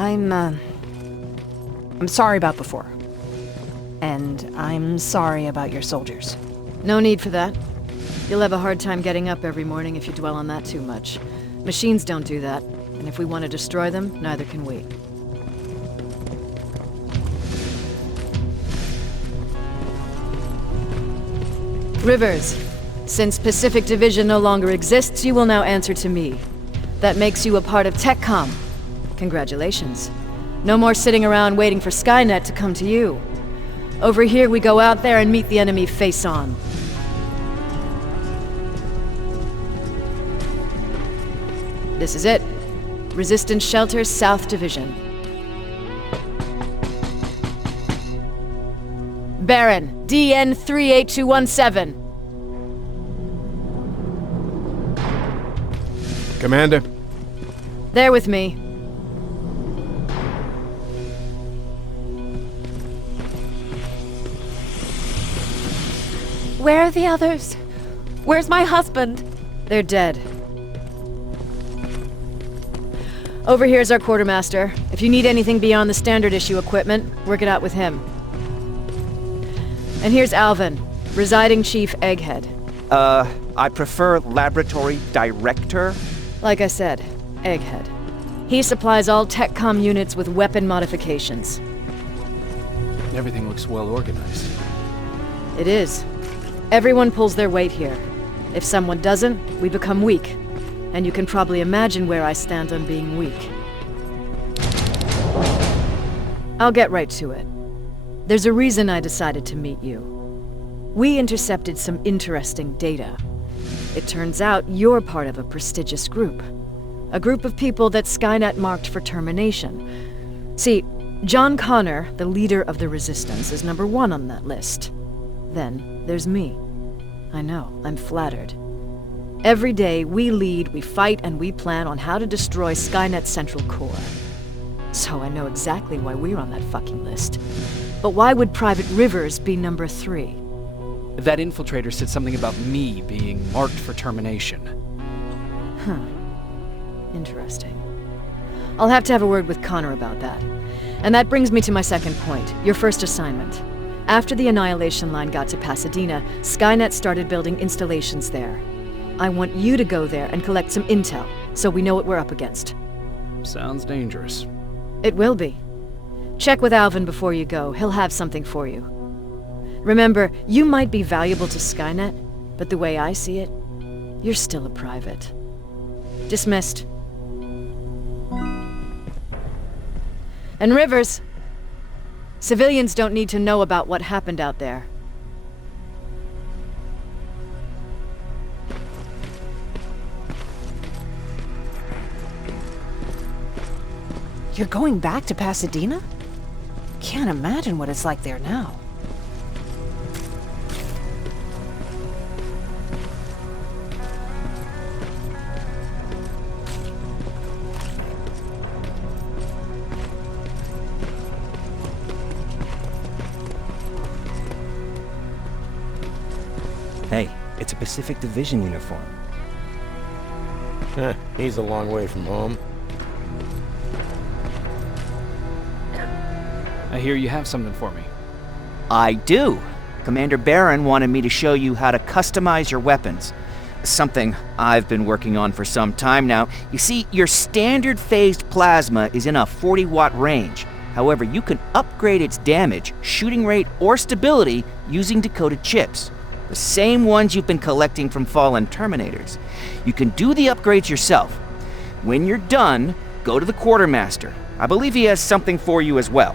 I'm sorry about before. And I'm sorry about your soldiers. No need for that. You'll have a hard time getting up every morning if you dwell on that too much. Machines don't do that, and if we want to destroy them, neither can we. Rivers, since Pacific Division no longer exists, you will now answer to me. That makes you a part of TechCom. Congratulations. No more sitting around waiting for Skynet to come to you. Over here, we go out there and meet the enemy face on. This is it. Resistance Shelter, South Division. Baron, DN 38217. Commander. There with me. Where are the others? Where's my husband? They're dead. Over here's our quartermaster. If you need anything beyond the standard issue equipment, work it out with him. And here's Alvin, Residing Chief Egghead. I prefer Laboratory Director. Like I said, Egghead. He supplies all TechCom units with weapon modifications. Everything looks well organized. It is. Everyone pulls their weight here. If someone doesn't, we become weak. And you can probably imagine where I stand on being weak. I'll get right to it. There's a reason I decided to meet you. We intercepted some interesting data. It turns out you're part of a prestigious group. A group of people that Skynet marked for termination. See, John Connor, the leader of the Resistance, is #1 on that list. Then there's me. I know, I'm flattered. Every day, we lead, we fight, and we plan on how to destroy Skynet's central core. So I know exactly why we're on that fucking list. But why would Private Rivers be #3? That infiltrator said something about me being marked for termination. Huh. Interesting. I'll have to have a word with Connor about that. And that brings me to my second point, your first assignment. After the Annihilation Line got to Pasadena, Skynet started building installations there. I want you to go there and collect some intel, so we know what we're up against. Sounds dangerous. It will be. Check with Alvin before you go. He'll have something for you. Remember, you might be valuable to Skynet, but the way I see it, you're still a private. Dismissed. And Rivers, civilians don't need to know about what happened out there. You're going back to Pasadena? Can't imagine what it's like there now. Hey, it's a Pacific Division uniform. He's a long way from home. I hear you have something for me. I do. Commander Barron wanted me to show you how to customize your weapons. Something I've been working on for some time now. You see, your standard phased plasma is in a 40-watt range. However, you can upgrade its damage, shooting rate, or stability using decoded chips. The same ones you've been collecting from fallen Terminators. You can do the upgrades yourself. When you're done, go to the Quartermaster. I believe he has something for you as well.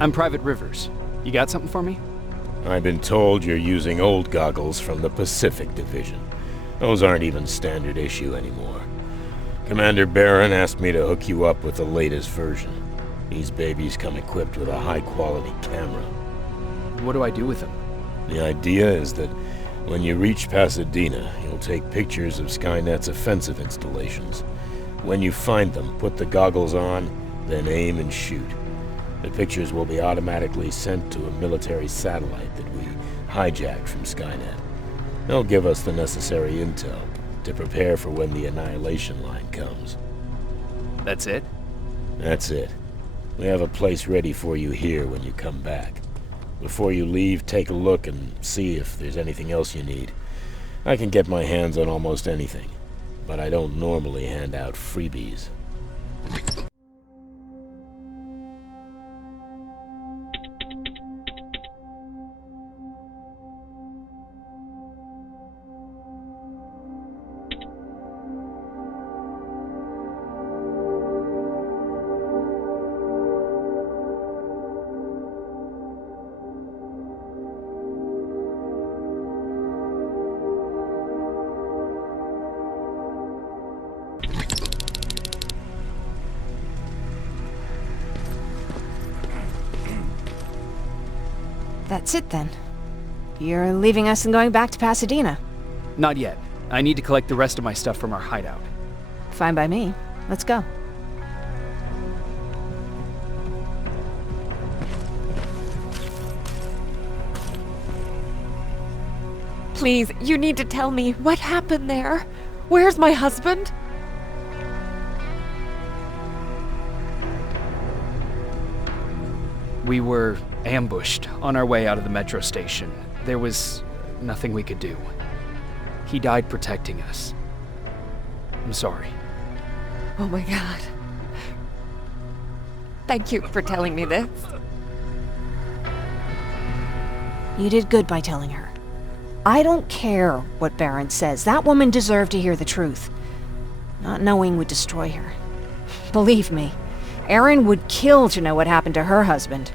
I'm Private Rivers. You got something for me? I've been told you're using old goggles from the Pacific Division. Those aren't even standard issue anymore. Commander Barron asked me to hook you up with the latest version. These babies come equipped with a high-quality camera. What do I do with them? The idea is that when you reach Pasadena, you'll take pictures of Skynet's offensive installations. When you find them, put the goggles on, then aim and shoot. The pictures will be automatically sent to a military satellite that we hijacked from Skynet. They'll give us the necessary intel to prepare for when the annihilation line comes. That's it? That's it. We have a place ready for you here when you come back. Before you leave, take a look and see if there's anything else you need. I can get my hands on almost anything, but I don't normally hand out freebies. That's it then. You're leaving us and going back to Pasadena. Not yet. I need to collect the rest of my stuff from our hideout. Fine by me. Let's go. Please, you need to tell me what happened there. Where's my husband? We were ambushed on our way out of the metro station. There was nothing we could do. He died protecting us. I'm sorry. Oh my god. Thank you for telling me this. You did good by telling her. I don't care what Barron says. That woman deserved to hear the truth. Not knowing would destroy her. Believe me, Erin would kill to know what happened to her husband.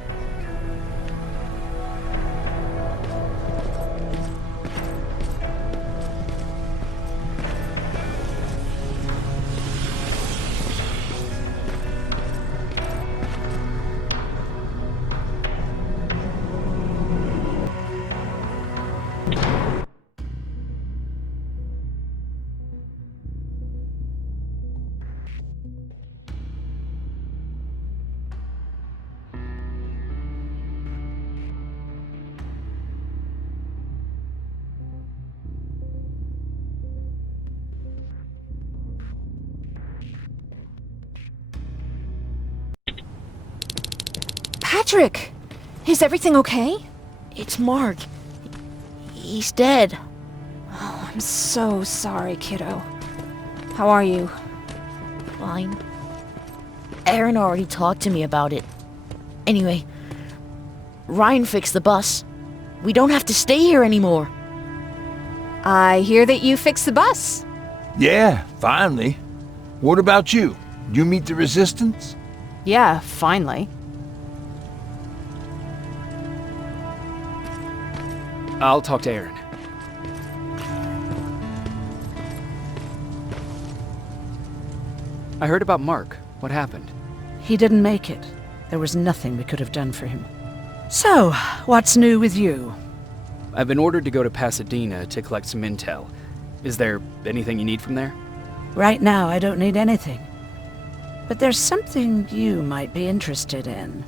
Patrick! Is everything okay? It's Mark. He's dead. Oh, I'm so sorry, kiddo. How are you? Fine. Erin already talked to me about it. Anyway, Ryan fixed the bus. We don't have to stay here anymore. I hear that you fixed the bus. Yeah, finally. What about you? You meet the Resistance? Yeah, finally. I'll talk to Erin. I heard about Mark. What happened? He didn't make it. There was nothing we could have done for him. So, what's new with you? I've been ordered to go to Pasadena to collect some intel. Is there anything you need from there? Right now, I don't need anything. But there's something you might be interested in.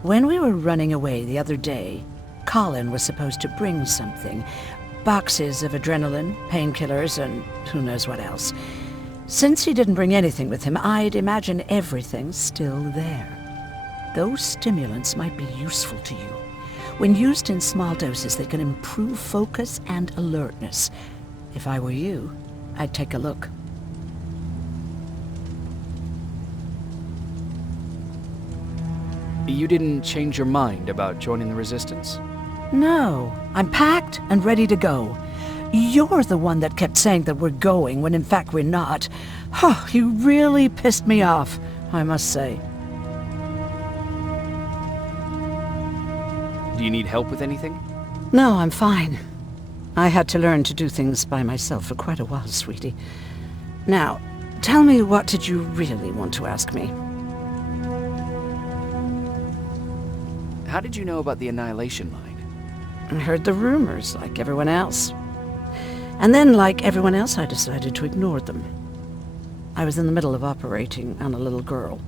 When we were running away the other day, Colin was supposed to bring something. Boxes of adrenaline, painkillers, and who knows what else. Since he didn't bring anything with him, I'd imagine everything's still there. Those stimulants might be useful to you. When used in small doses, they can improve focus and alertness. If I were you, I'd take a look. You didn't change your mind about joining the Resistance? No, I'm packed and ready to go. You're the one that kept saying that we're going when in fact we're not. Oh, you really pissed me off, I must say. Do you need help with anything? No, I'm fine. I had to learn to do things by myself for quite a while, sweetie. Now, tell me, what did you really want to ask me? How did you know about the Annihilation Line? I heard the rumors, like everyone else. And then, like everyone else, I decided to ignore them. I was in the middle of operating on a little girl.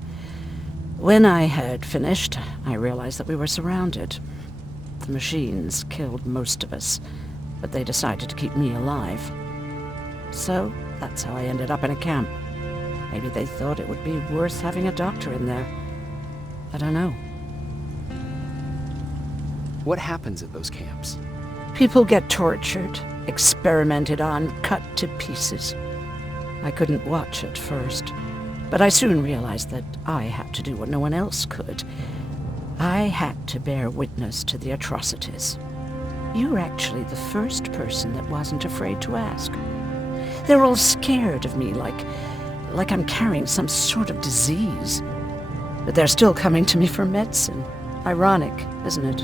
When I had finished, I realized that we were surrounded. The machines killed most of us, but they decided to keep me alive. So, that's how I ended up in a camp. Maybe they thought it would be worth having a doctor in there. I don't know. What happens at those camps? People get tortured, experimented on, cut to pieces. I couldn't watch at first, but I soon realized that I had to do what no one else could. I had to bear witness to the atrocities. You were actually the first person that wasn't afraid to ask. They're all scared of me, like I'm carrying some sort of disease. But they're still coming to me for medicine. Ironic, isn't it?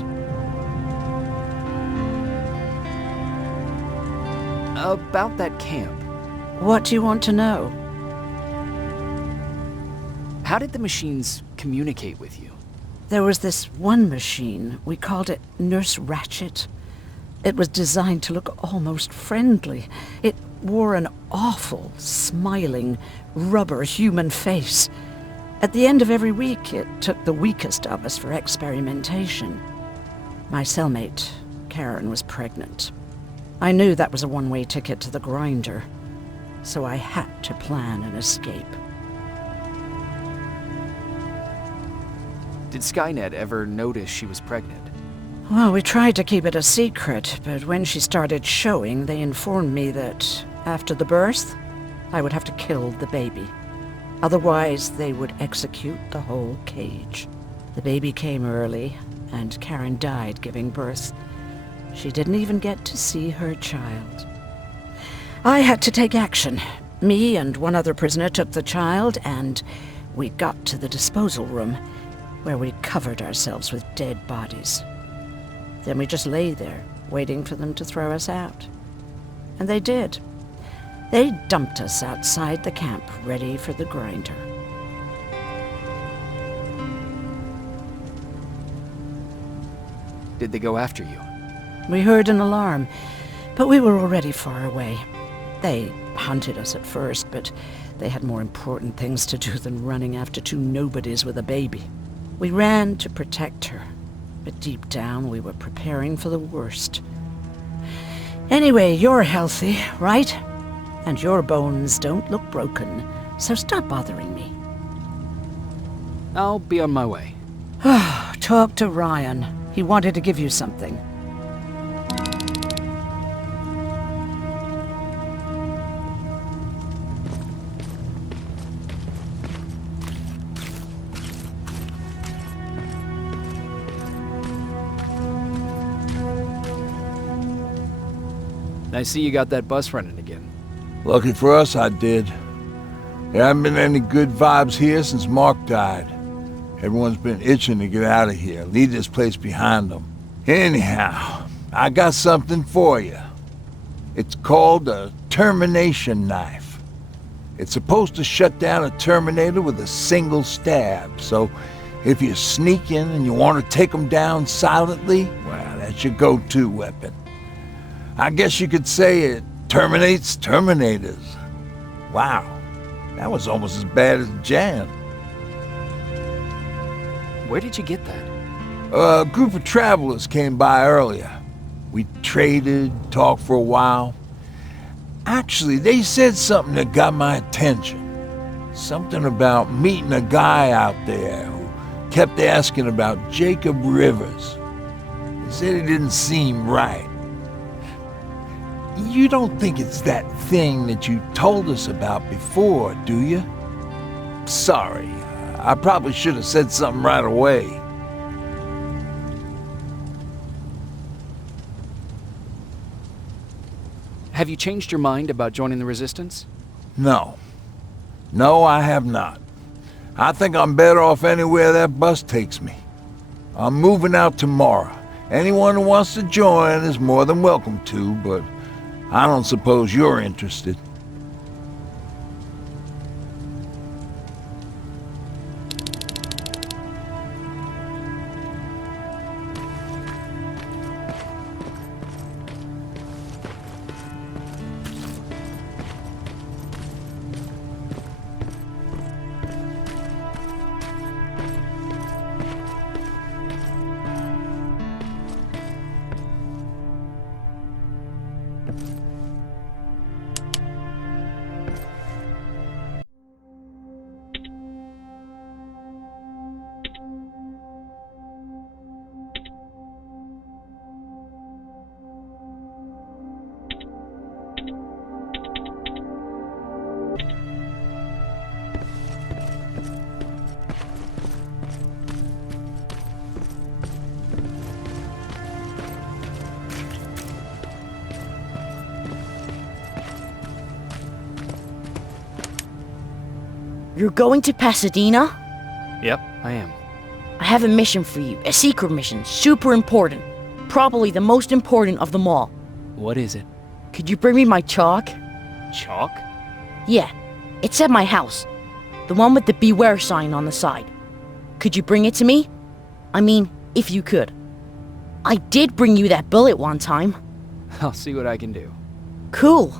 About that camp. What do you want to know? How did the machines communicate with you? There was this one machine. We called it Nurse Ratchet. It was designed to look almost friendly. It wore an awful, smiling, rubber human face. At the end of every week, it took the weakest of us for experimentation. My cellmate, Karen, was pregnant. I knew that was a one-way ticket to the grinder, so I had to plan an escape. Did Skynet ever notice she was pregnant? Well, we tried to keep it a secret, but when she started showing, they informed me that after the birth, I would have to kill the baby. Otherwise, they would execute the whole cage. The baby came early, and Karen died giving birth. She didn't even get to see her child. I had to take action. Me and one other prisoner took the child, and we got to the disposal room, where we covered ourselves with dead bodies. Then we just lay there, waiting for them to throw us out. And they did. They dumped us outside the camp, ready for the grinder. Did they go after you? We heard an alarm, but we were already far away. They hunted us at first, but they had more important things to do than running after two nobodies with a baby. We ran to protect her, but deep down we were preparing for the worst. Anyway, you're healthy, right? And your bones don't look broken, so stop bothering me. I'll be on my way. Talk to Ryan. He wanted to give you something. I see you got that bus running again. Lucky for us, I did. There haven't been any good vibes here since Mark died. Everyone's been itching to get out of here, leave this place behind them. Anyhow, I got something for you. It's called a termination knife. It's supposed to shut down a Terminator with a single stab, so if you sneak in and you want to take them down silently, well, that's your go-to weapon. I guess you could say it terminates Terminators. Wow, that was almost as bad as Jan. Where did you get that? A group of travelers came by earlier. We traded, talked for a while. Actually, they said something that got my attention. Something about meeting a guy out there who kept asking about Jacob Rivers. He said it didn't seem right. You don't think it's that thing that you told us about before, do you? Sorry, I probably should have said something right away. Have you changed your mind about joining the Resistance? No. No, I have not. I think I'm better off anywhere that bus takes me. I'm moving out tomorrow, Anyone who wants to join is more than welcome to, but I don't suppose you're interested. You're going to Pasadena? Yep, I am. I have a mission for you. A secret mission. Super important. Probably the most important of them all. What is it? Could you bring me my chalk? Chalk? Yeah. It's at my house. The one with the beware sign on the side. Could you bring it to me? I mean, if you could. I did bring you that bullet one time. I'll see what I can do. Cool.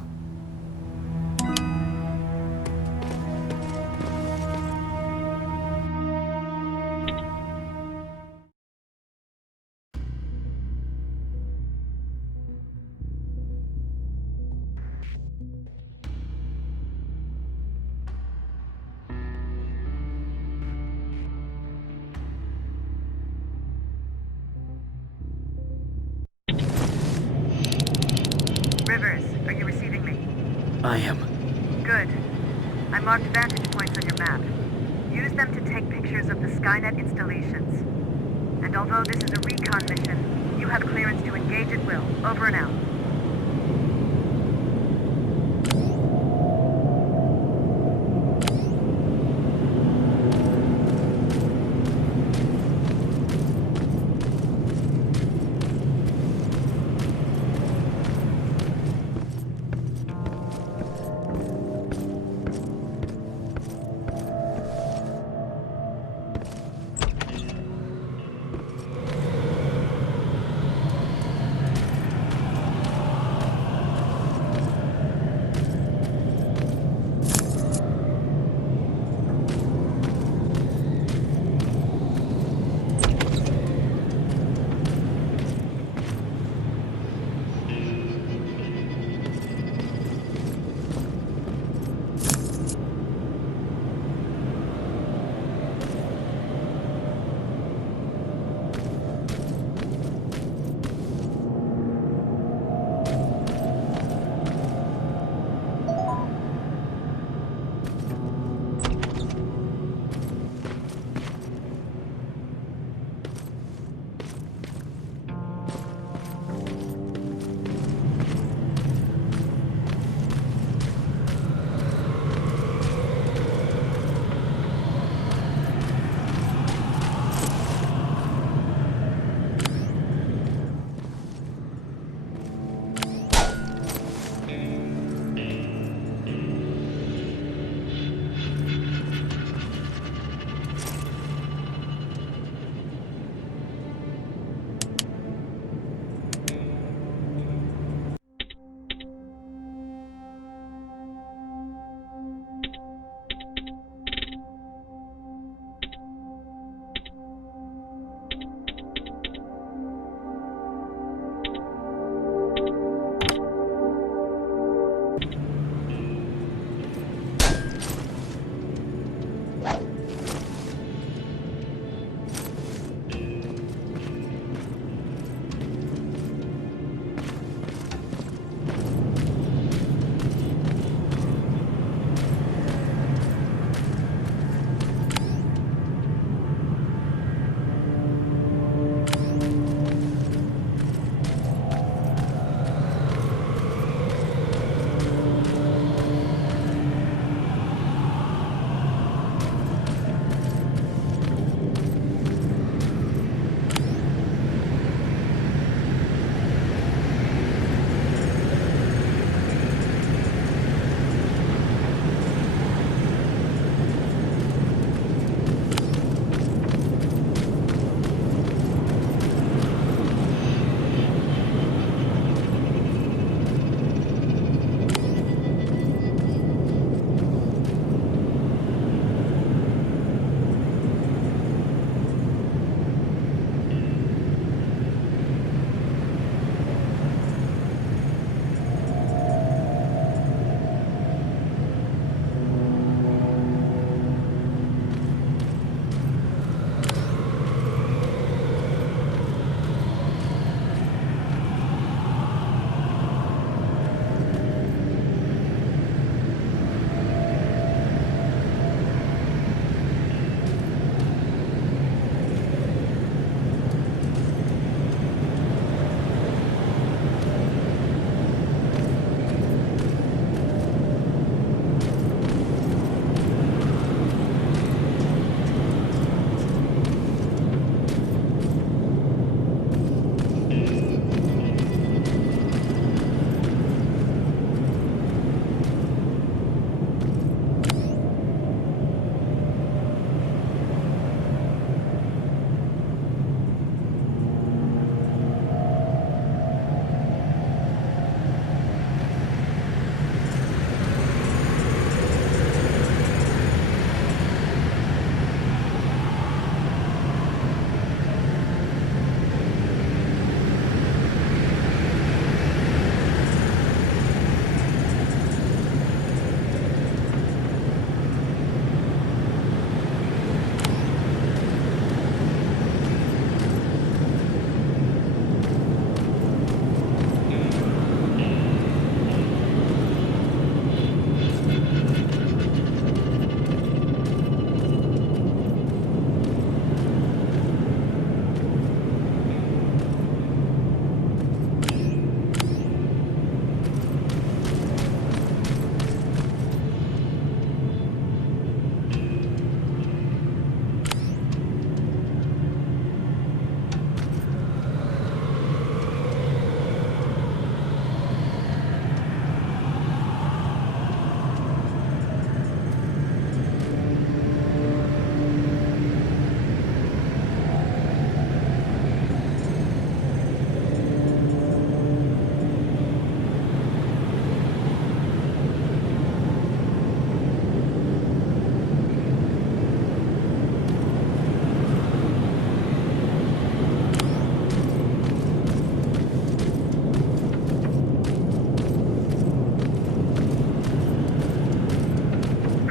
Rivers, are you receiving me? I am. Good. I marked vantage points on your map. Use them to take pictures of the Skynet installations. And although this is a recon mission, you have clearance to engage at will. Over and out.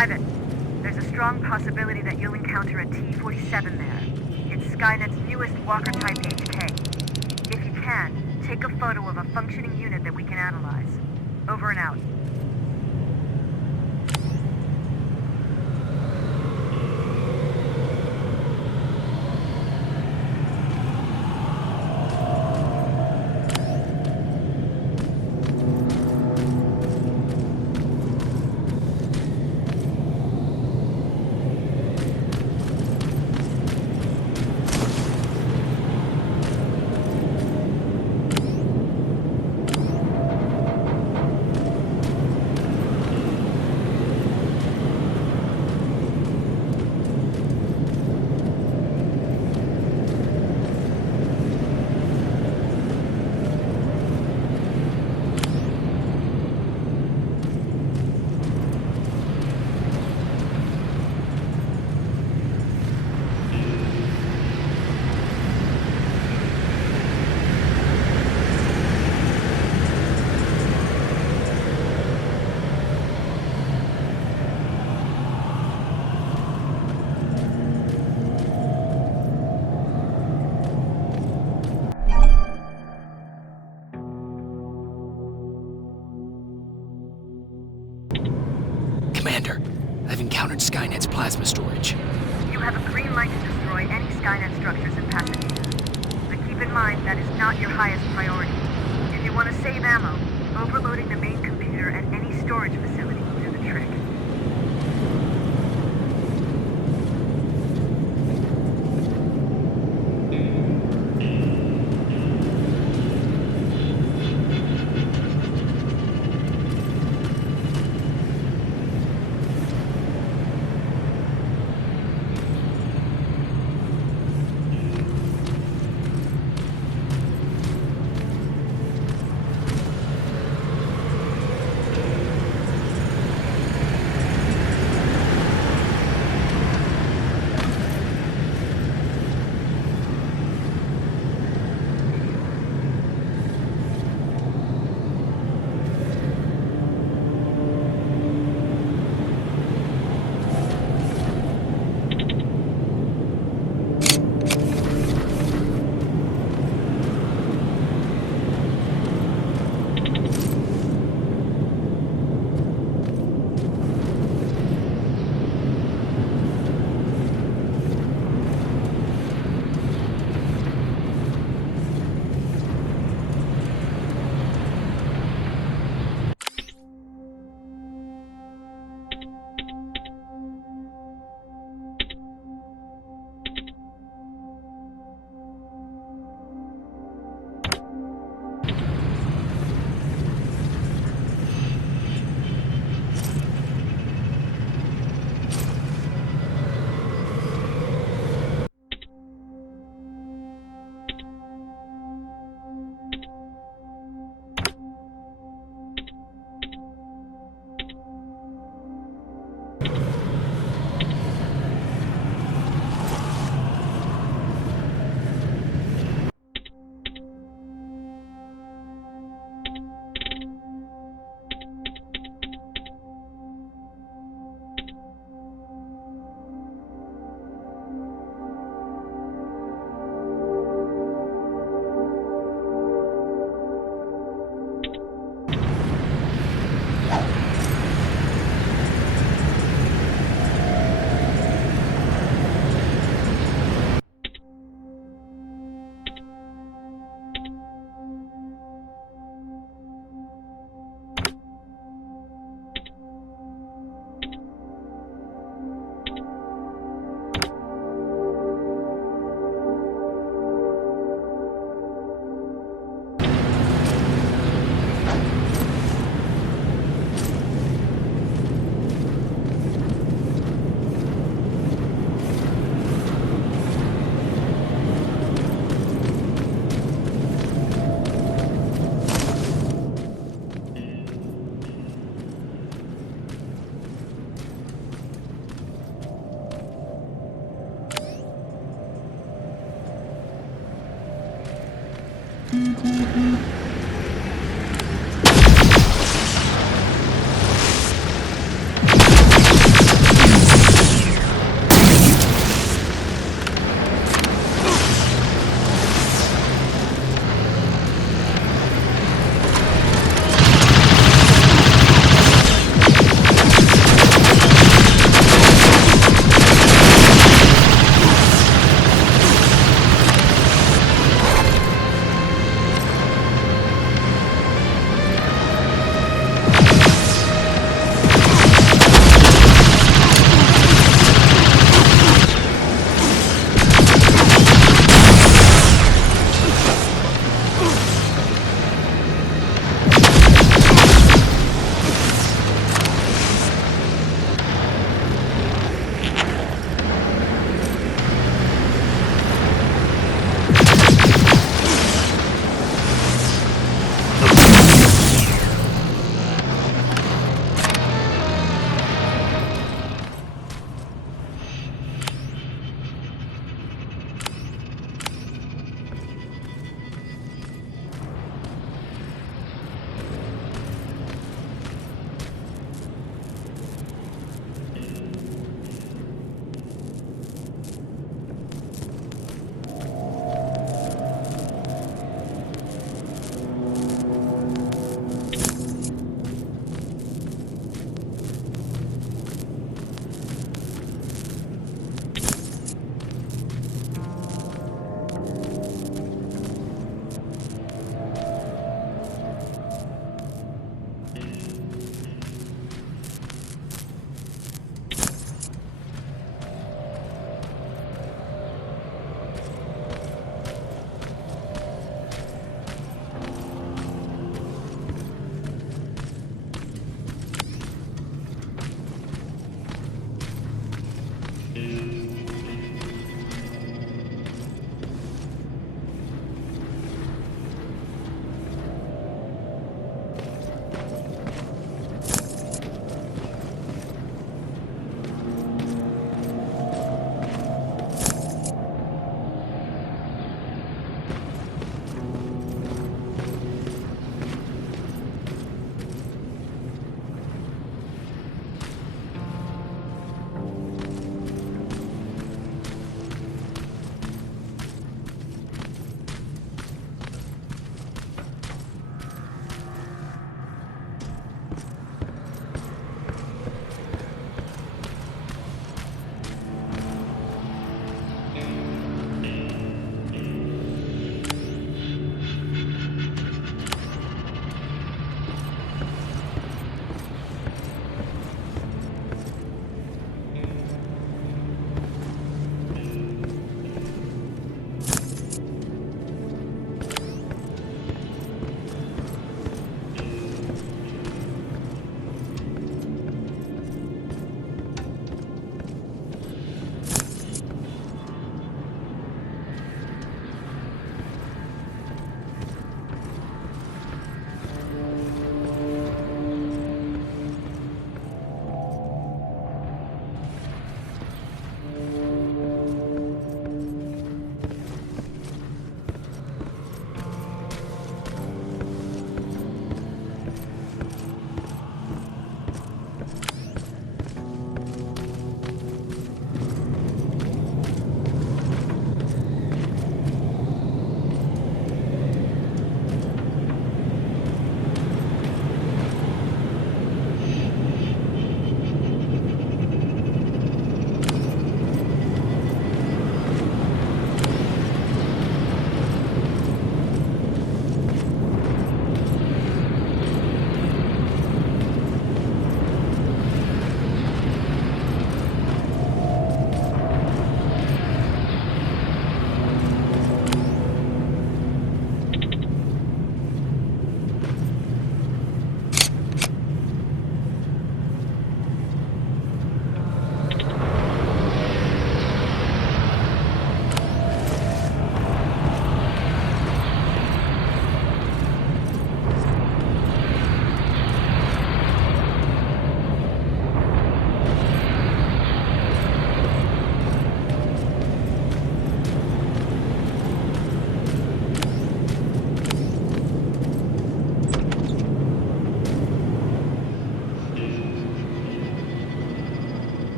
Private, there's a strong possibility that you'll encounter a T-47 there. It's Skynet's newest Walker-type HK. If you can, take a photo of a functioning unit that we can analyze. Over and out. Commander, I've encountered Skynet's plasma storage. You have a green light to destroy any Skynet structures in Pasadena. But keep in mind that is not your highest priority. If you want to save ammo, overloading the main computer at any storage facility will do the trick.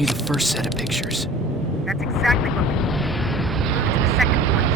you the first set of pictures. That's exactly what we need. Move to the second point.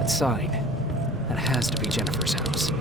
That sign. That has to be Jennifer's house.